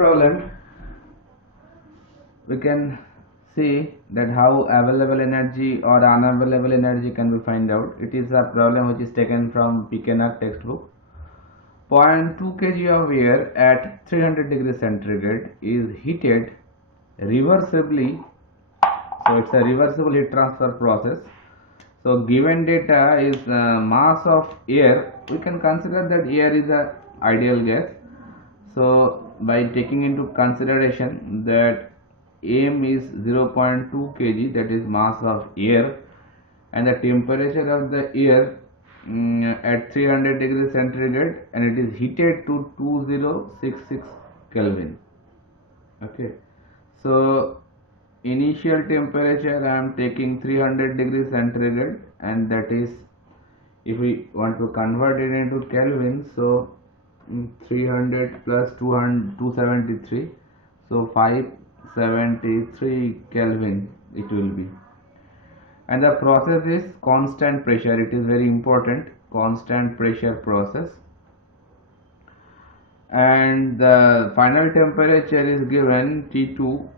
problem we can see that how available energy or unavailable energy can be find out. It is a problem which is taken from Pekener textbook. 0.2 kg of air at 300 degrees centigrade is heated reversibly. So it's a reversible heat transfer process. So given data is mass of air, we can consider that air is a ideal gas. So by taking into consideration that m is 0.2 kg, that is mass of air, and the temperature of the air at 300 degrees centigrade, and it is heated to 2066 Kelvin. Okay, so initial temperature I am taking 300 degrees centigrade, and that is, if we want to convert it into Kelvin, so 300 plus 200, 273, so 573 Kelvin it will be. And the process is constant pressure. It is very important, constant pressure process. And the final temperature is given T2,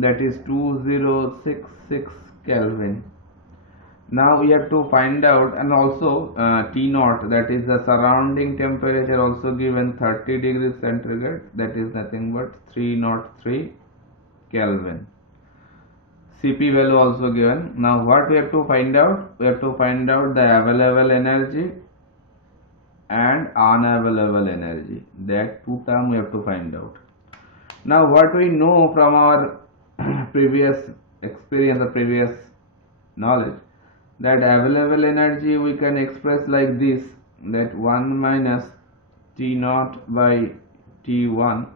that is 2066 Kelvin. Now we have to find out, and also T0, that is the surrounding temperature, also given 30 degrees centigrade, that is nothing but 303 Kelvin. Cp value also given. Now what we have to find out? We have to find out the available energy and unavailable energy. That two term we have to find out. Now what we know from our previous experience or previous knowledge, that available energy we can express like this, that 1 minus T0 by T1,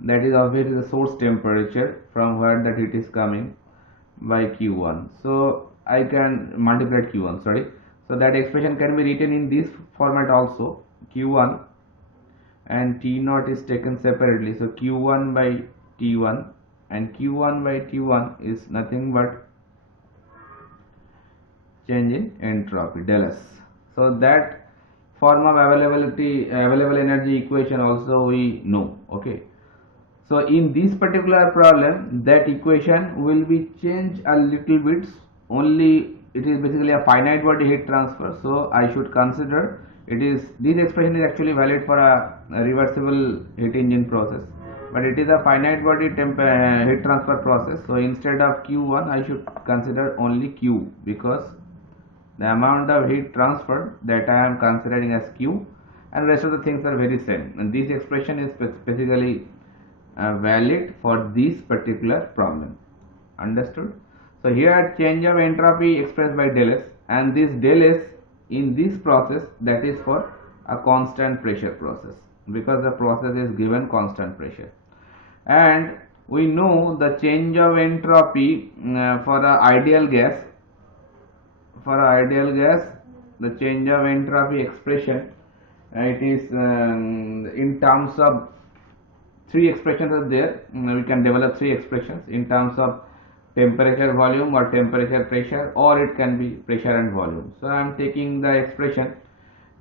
that is obviously the source temperature from where that heat is coming, by Q1. So I can multiply Q1, sorry. So that expression can be written in this format also, Q1 and T0 is taken separately, so Q1 by T1, and Q1 by T1 is nothing but change in entropy, del S. So that form of available energy equation also we know. Okay, so in this particular problem, that equation will be changed a little bit, only it is basically a finite body heat transfer, so I should consider it is, this expression is actually valid for a reversible heat engine process, but it is a finite body heat transfer process. So instead of Q1 I should consider only Q, because the amount of heat transferred that I am considering as Q, and rest of the things are very same, and this expression is specifically valid for this particular problem. Understood? So here change of entropy expressed by del S, and this del S in this process, that is for a constant pressure process, because the process is given constant pressure. And we know the change of entropy for a ideal gas, the change of entropy expression, it is in terms of three expressions are there. We can develop three expressions in terms of temperature volume or temperature pressure, or it can be pressure and volume. So I am taking the expression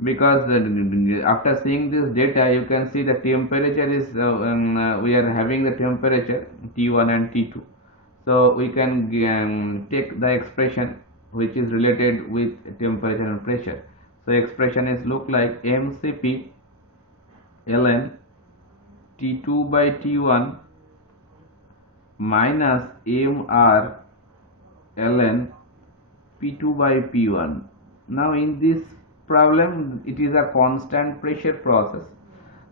because after seeing this data you can see the temperature is we are having the temperature T1 and T2, so we can take the expression which is related with temperature and pressure. So expression is look like mCp ln T2 by T1 minus mR ln P2 by P1. Now in this problem it is a constant pressure process,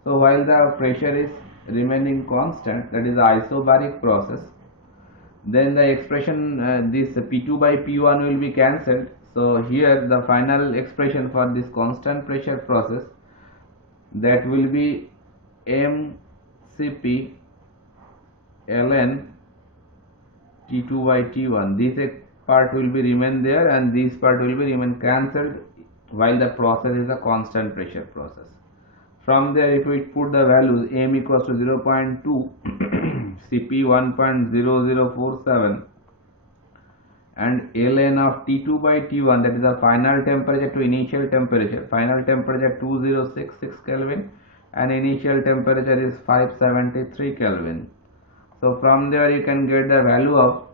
so while the pressure is remaining constant, that is the isobaric process, then the expression this P2 by P1 will be cancelled. So here the final expression for this constant pressure process, that will be mCp ln T2 by T1. This part will be remain there, and this part will be remain cancelled while the process is a constant pressure process. From there, if we put the values, m equals to 0.2, Cp 1.0047, and ln of T2 by T1, that is the final temperature to initial temperature, final temperature 2066 Kelvin, and initial temperature is 573 Kelvin. So from there you can get the value of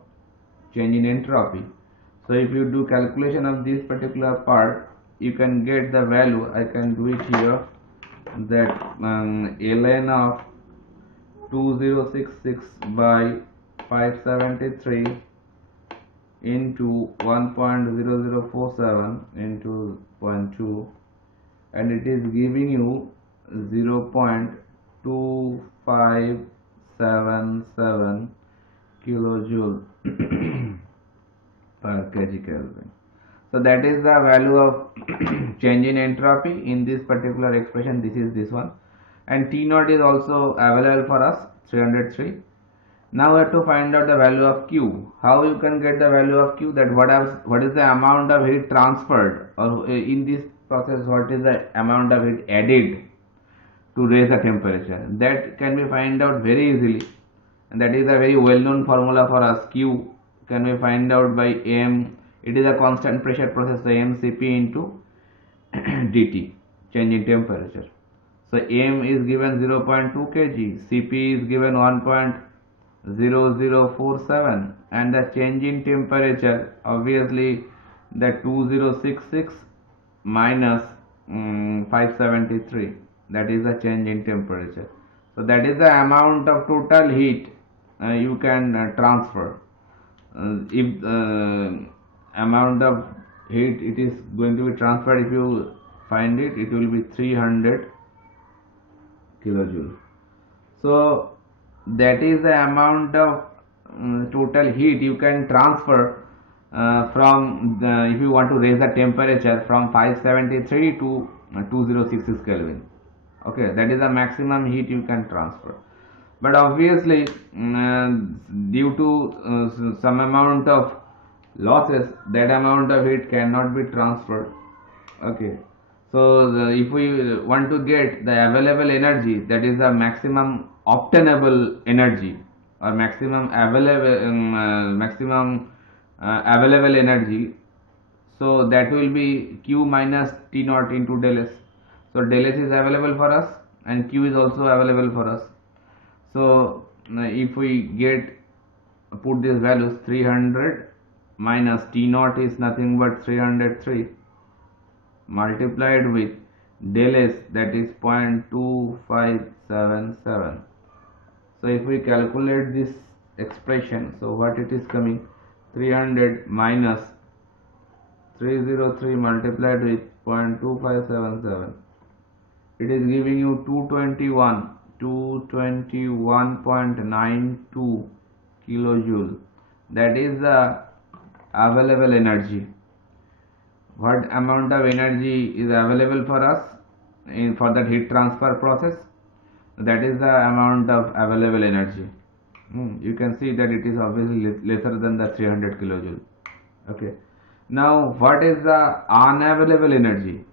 change in entropy. So if you do calculation of this particular part, you can get the value. I can do it here, that ln of 2066 by 573 into 1.0047 into 0.2, and it is giving you 0.2577 kilojoule per kg Kelvin. So that is the value of change in entropy in this particular expression. This is this one, and T naught is also available for us, 303. Now we have to find out the value of Q. How you can get the value of Q? That what is the amount of heat transferred, or in this process what is the amount of heat added to raise the temperature. That can be find out very easily, and that is a very well known formula for us. Q can be find out by M. It is a constant pressure process, so mCp into dt, change in temperature. So M is given 0.2 kg, Cp is given 1.0047, and the change in temperature, obviously the 2066 minus 573, that is the change in temperature. So that is the amount of total heat you can transfer. If amount of heat it is going to be transferred, if you find it, it will be 300 kilojoule. So that is the amount of total heat you can transfer from if you want to raise the temperature from 573 to 2066 Kelvin. Okay, that is the maximum heat you can transfer. But obviously due to some amount of losses, that amount of heat cannot be transferred. Okay, so if we want to get the available energy, that is the maximum obtainable energy, or maximum available energy, so that will be Q minus T naught into del S. So del S is available for us and Q is also available for us. So if we put these values, 300 minus T naught is nothing but 303 multiplied with del S, that is 0.2577. So if we calculate this expression, so what it is coming, 300 minus 303 multiplied with 0.2577, it is giving you 221.92 kilojoule. That is the available energy. What amount of energy is available for us for that heat transfer process? That is the amount of available energy. You can see that it is obviously lesser than the 300 kilojoule. Okay. Now what is the unavailable energy?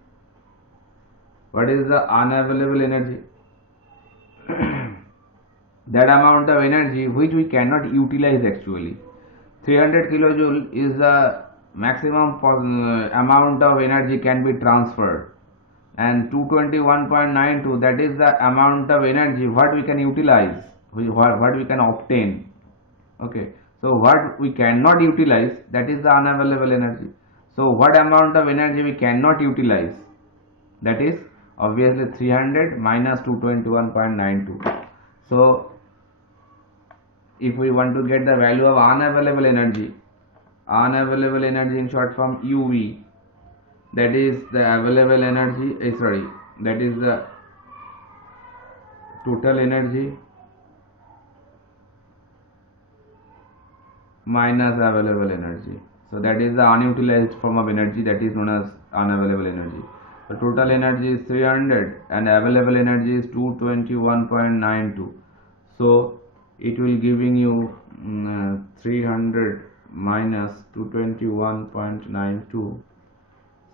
What is the unavailable energy? That amount of energy which we cannot utilize actually. 300 kilojoule is the maximum amount of energy can be transferred, and 221.92, that is the amount of energy what we can utilize, what we can obtain. Okay, so what we cannot utilize, that is the unavailable energy. So what amount of energy we cannot utilize? That is obviously 300 minus 221.92. So if we want to get the value of unavailable energy in short form UV, that is the available energy, that is the total energy minus available energy. So that is the unutilized form of energy, that is known as unavailable energy. The total energy is 300 and available energy is 221.92. So it will giving you 300 minus 221.92,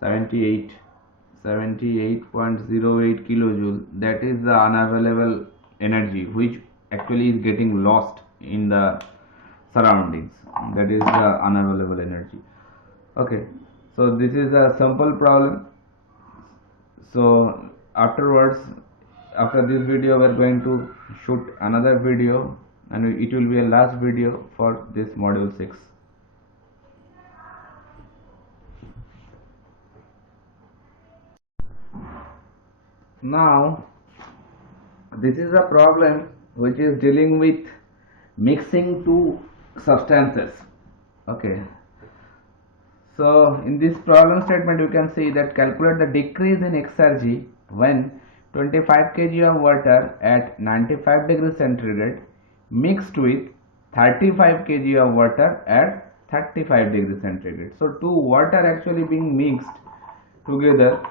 78.08 kilojoule. That is the unavailable energy which actually is getting lost in the surroundings. That is the unavailable energy. Okay, so this is a simple problem. So afterwards after this video we are going to shoot another video, and it will be a last video for this module 6. Now this is a problem which is dealing with mixing two substances. Okay, so in this problem statement you can see that calculate the decrease in exergy when 25 kg of water at 95 degrees centigrade mixed with 35 kg of water at 35 degrees centigrade. So two water actually being mixed together.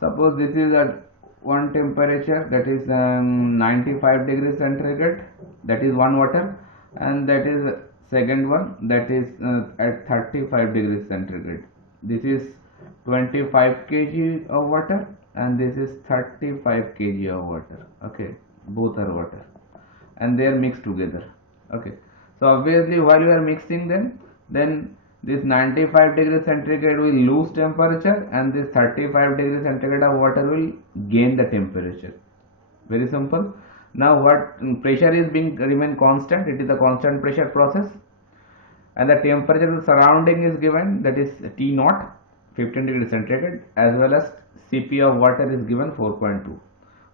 Suppose this is at one temperature, that is 95 degrees centigrade, that is one water, and that is second one, that is at 35 degrees centigrade. This is 25 kg of water and this is 35 kg of water. Okay, both are water and they are mixed together. Okay, so obviously while you are mixing them, then this 95 degrees centigrade will lose temperature and this 35 degrees centigrade of water will gain the temperature. Very simple. Now what pressure is being remain constant, it is a constant pressure process, and the temperature of the surrounding is given, that is T naught 15 degrees centigrade, as well as Cp of water is given 4.2.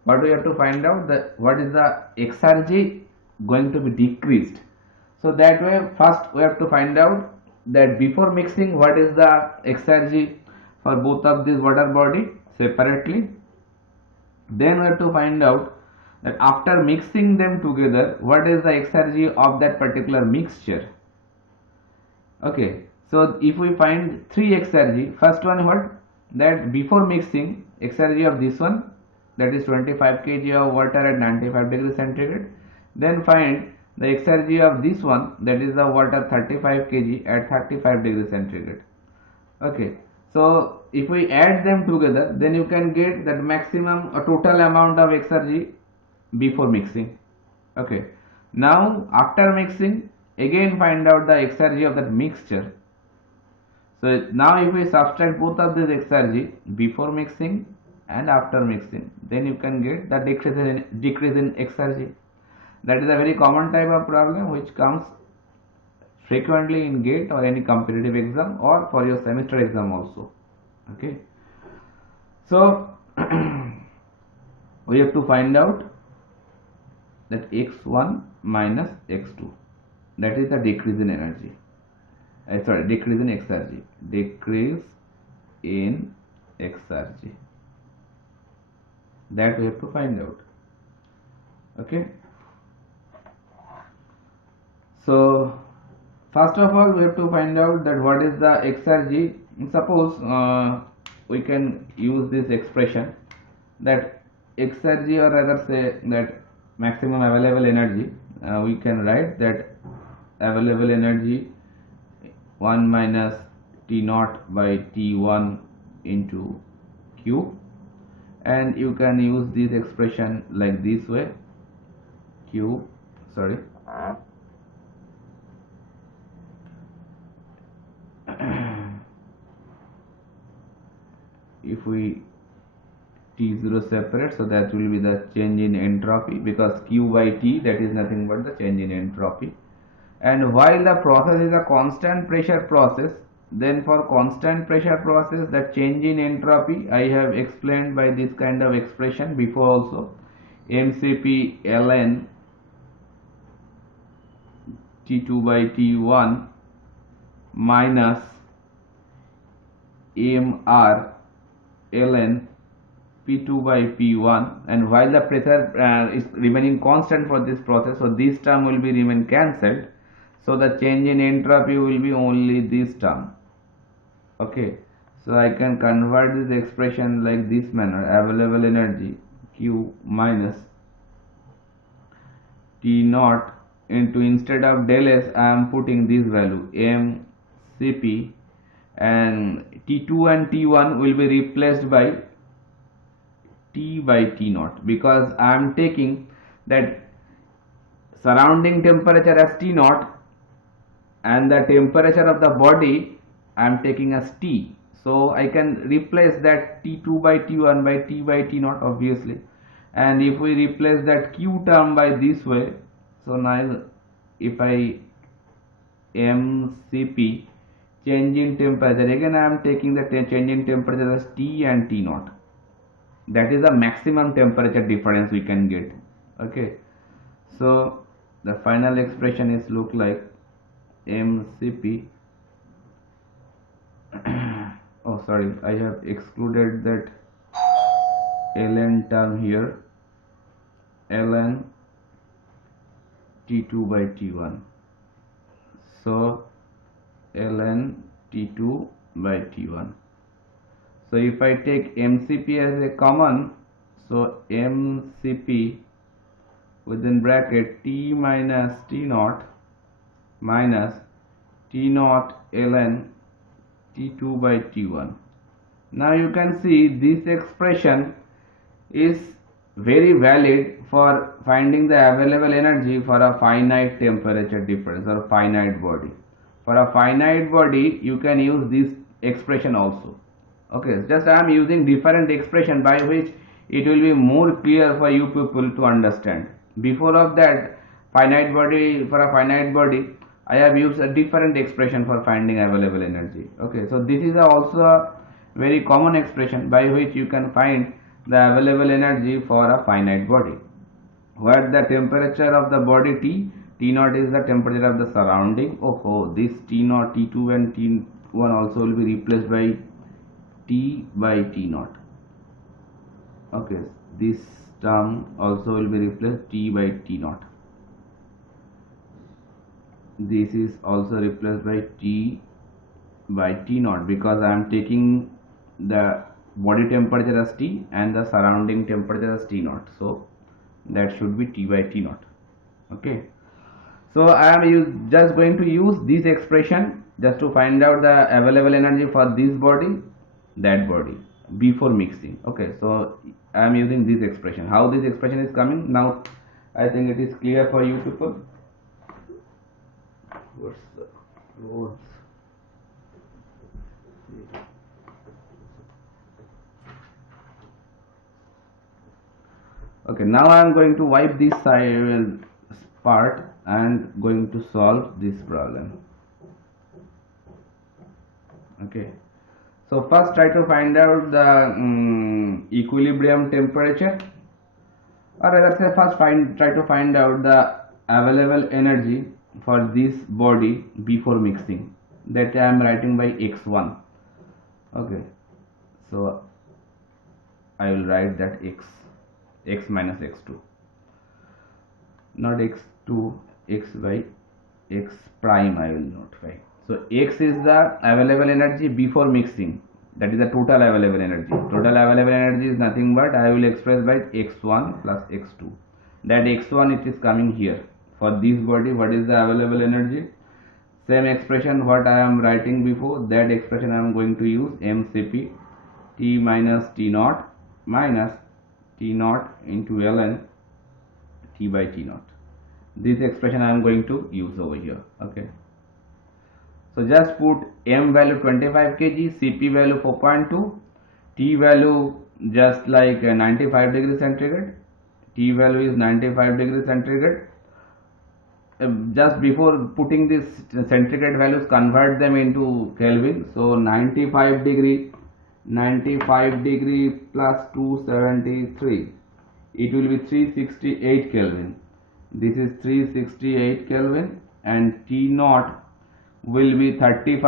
What we have to find out, that what is the exergy going to be decreased. So that way first we have to find out that before mixing what is the exergy for both of these water body separately. Then we have to find out that after mixing them together what is the exergy of that particular mixture. Okay, so if we find three exergy, first one what, that before mixing exergy of this one, that is 25 kg of water at 95 degrees centigrade. Then find the exergy of this one, that is the water 35 kg at 35 degrees centigrade. Okay, so if we add them together, then you can get that maximum total amount of exergy before mixing. Okay, now after mixing again find out the exergy of that mixture. So now if we subtract both of these exergy before mixing and after mixing, then you can get the decrease in exergy. That is a very common type of problem which comes frequently in GATE or any competitive exam or for your semester exam also. Okay, so we have to find out that x1 minus x2, that is the decrease in energy, decrease in exergy, decrease in exergy, that we have to find out. Okay, so first of all we have to find out that what is the exergy. Suppose we can use this expression that exergy, or rather say that maximum available energy, we can write that available energy 1 minus T naught by T1 into Q, and you can use this expression like this way, Q, sorry, if we T0 separate, so that will be the change in entropy, because Q by T, that is nothing but the change in entropy. And while the process is a constant pressure process, then for constant pressure process the change in entropy I have explained by this kind of expression before also, mCp ln T2 by T1 minus mR ln P2 by P1, and while the pressure is remaining constant for this process, so this term will be remain cancelled, so the change in entropy will be only this term. Okay, so I can convert this expression like this manner, available energy Q minus T naught into, instead of del S I am putting this value m Cp, and T2 and T1 will be replaced by T by T naught, because I am taking that surrounding temperature as T naught and the temperature of the body I am taking as T. So I can replace that T2 by T1 by T by T naught obviously, and if we replace that q term by this way, so now if I mcp change in temperature, again I am taking the change in temperature as T and T naught. That is the maximum temperature difference we can get. Okay, so the final expression is look like mcp oh sorry, I have excluded that ln term here, ln T2 by T1, so ln T2 by T1. So if I take mcp as a common, so mcp within bracket T minus T naught minus T naught ln T2 by T1. Now you can see this expression is very valid for finding the available energy for a finite temperature difference or finite body. For a finite body you can use this expression also. Okay, just I am using different expression by which it will be more clear for you people to understand. Before of that, finite body, for a finite body I have used a different expression for finding available energy. Okay, so this is also a very common expression by which you can find the available energy for a finite body, where the temperature of the body T naught is the temperature of the surrounding. Oh, this T naught, T2 and T1 also will be replaced by T by T naught. Okay, this term also will be replaced T by T naught. This is also replaced by T by T naught because I am taking the body temperature as T and the surrounding temperature as T naught, so that should be T by T naught. Okay, so I am just going to use this expression just to find out the available energy for this body, that body before mixing. Okay, so I am using this expression. How this expression is coming now, I think it is clear for you people. What's the roads? Okay, now I am going to wipe this side part and going to solve this problem. Okay, so first try to find out the equilibrium temperature, or rather say first try to find out the available energy for this body before mixing. That I am writing by x1. Okay, so I will write that x minus x2, not x2, x by x prime I will notify. So x is the available energy before mixing, that is the total available energy. Total available energy is nothing but I will express by x1 plus x2. That x1 it is coming here. For this body, what is the available energy? Same expression what I am writing before, that expression I am going to use, mcp T minus T naught minus T naught into ln T by T naught. This expression I am going to use over here. Okay, so just put m value 25 kg, cp value 4.2, T value just like 95 degrees centigrade. T value is 95 degrees centigrade. Just before putting this centigrade values, convert them into Kelvin. So 95 degree plus 273, it will be 368 Kelvin. This is 368 Kelvin, and T naught will be 15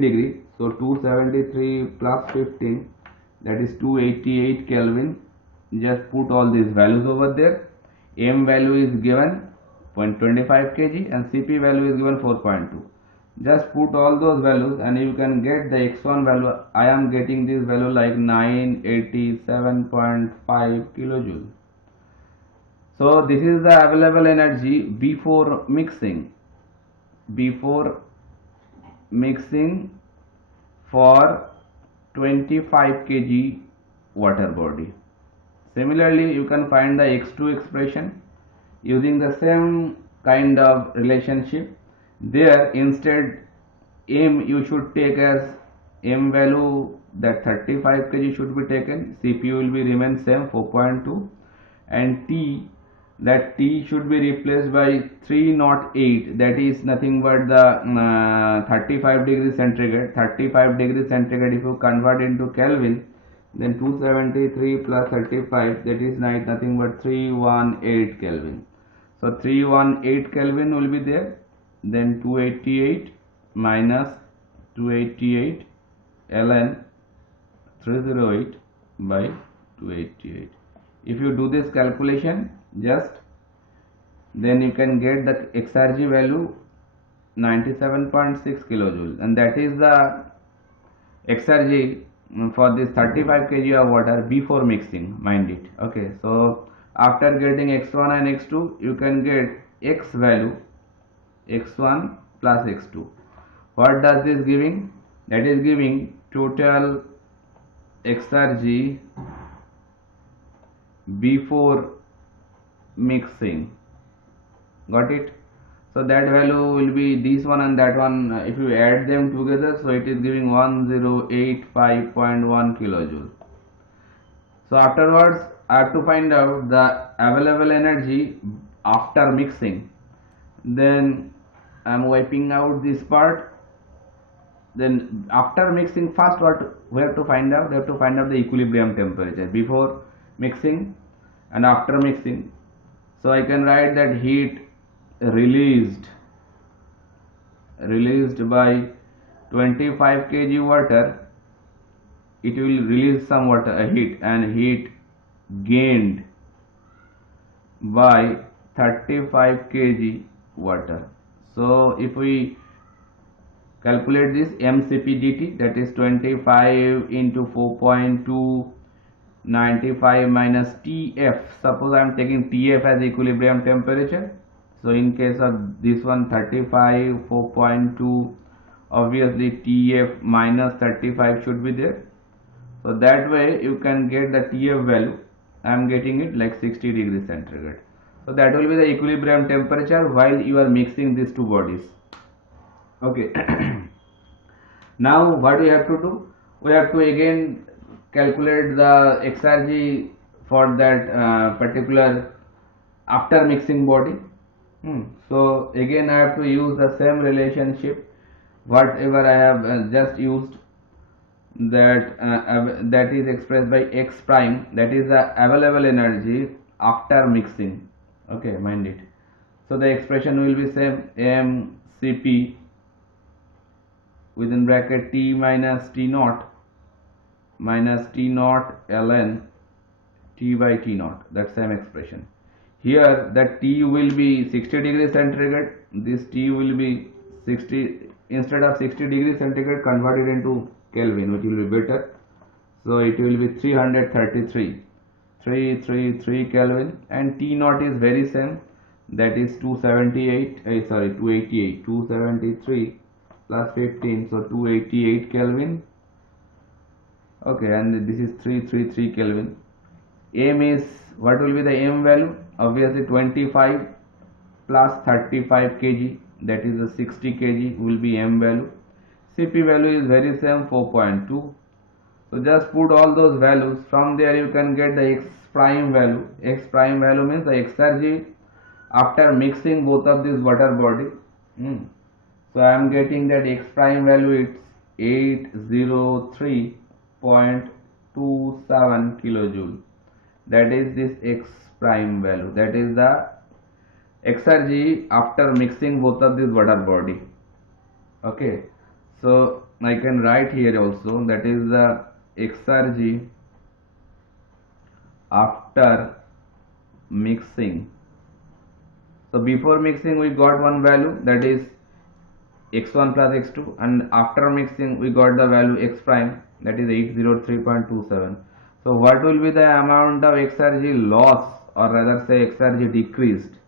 degree. So 273 plus 15, that is 288 Kelvin. Just put all these values over there. M value is given 0.25 kg and Cp value is given 4.2. Just put all those values and you can get the x1 value. I am getting this value like 987.5 kilojoule. So this is the available energy before mixing. Before mixing for 25 kg water body. Similarly, you can find the x2 expression using the same kind of relationship. There instead m you should take as m value that 35 kg should be taken. CPU will be remain same 4.2, and T, that T should be replaced by 308, that is nothing but the 35 degrees centigrade. 35 degrees centigrade, if you convert into Kelvin, then 273 plus 35, that is nothing but 318 Kelvin. So 318 Kelvin will be there. Then 288 minus 288 ln 308 by 288. If you do this calculation, then you can get the XRG value 97.6 kilojoules, and that is the XRG for this 35 kg of water before mixing, mind it. Okay, so after getting x1 and x2, you can get x value, x1 plus x2. What does this giving? That is giving total XRG before mixing. Got it? So that value will be this one and that one. If you add them together, so it is giving 1085.1 kilojoules. So afterwards, I have to find out the available energy after mixing. Then I am wiping out this part. Then after mixing, first what we have to find out? We have to find out the equilibrium temperature before mixing and after mixing. So I can write that heat released by 25 kg water, it will release some water heat, and heat gained by 35 kg water. So if we calculate this mCp dt, that is 25 into 4.2, 95 minus Tf. Suppose I am taking Tf as equilibrium temperature. So in case of this one 35, 4.2, obviously Tf minus 35 should be there. So that way you can get the Tf value. I am getting it like 60 degrees centigrade. So that will be the equilibrium temperature while you are mixing these two bodies. Okay. Now what we have to do? We have to again calculate the XRG for that particular after mixing body. So again I have to use the same relationship whatever I have just used, that is expressed by x prime, that is the available energy after mixing. Okay, mind it. So the expression will be same, mCp within bracket T minus T naught ln T by T naught, that same expression. Here that T will be 60 degrees centigrade, this T will be 60, instead of 60 degrees centigrade converted into Kelvin, which will be better. So it will be 333 Kelvin, and T naught is very same, that is 273 plus 15, so 288 Kelvin. Okay, and this is 333 Kelvin. M is, what will be the M value? Obviously 25 plus 35 kg, that is the 60 kg will be M value. Cp value is very same, 4.2. So just put all those values. From there you can get the x prime value. X prime value means the XRG after mixing both of these water body. So I am getting that x prime value, it's 803.27 kilojoule. That is this x prime value. That is the XRG after mixing both of these water body. Okay, so I can write here also, that is the XRG after mixing. So before mixing we got one value, that is x1 plus x2, and after mixing we got the value x prime, that is 803.27. So what will be the amount of XRG loss, or rather say XRG decreased?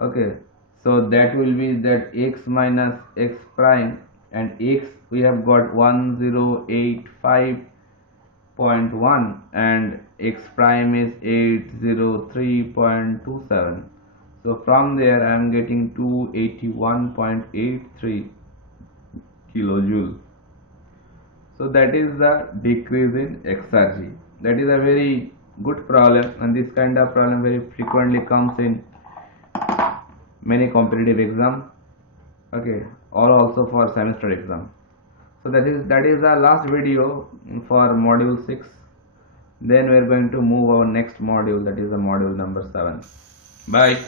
Okay, so that will be that x minus x prime, and x we have got 1085.1 and x prime is 803.27. So from there I am getting 281.83 kilojoule. So that is the decrease in exergy. That is a very good problem, and this kind of problem very frequently comes in many competitive exam, okay, or also for semester exam. So that is the last video for module 6. Then we are going to move our next module, that is the module number 7. Bye.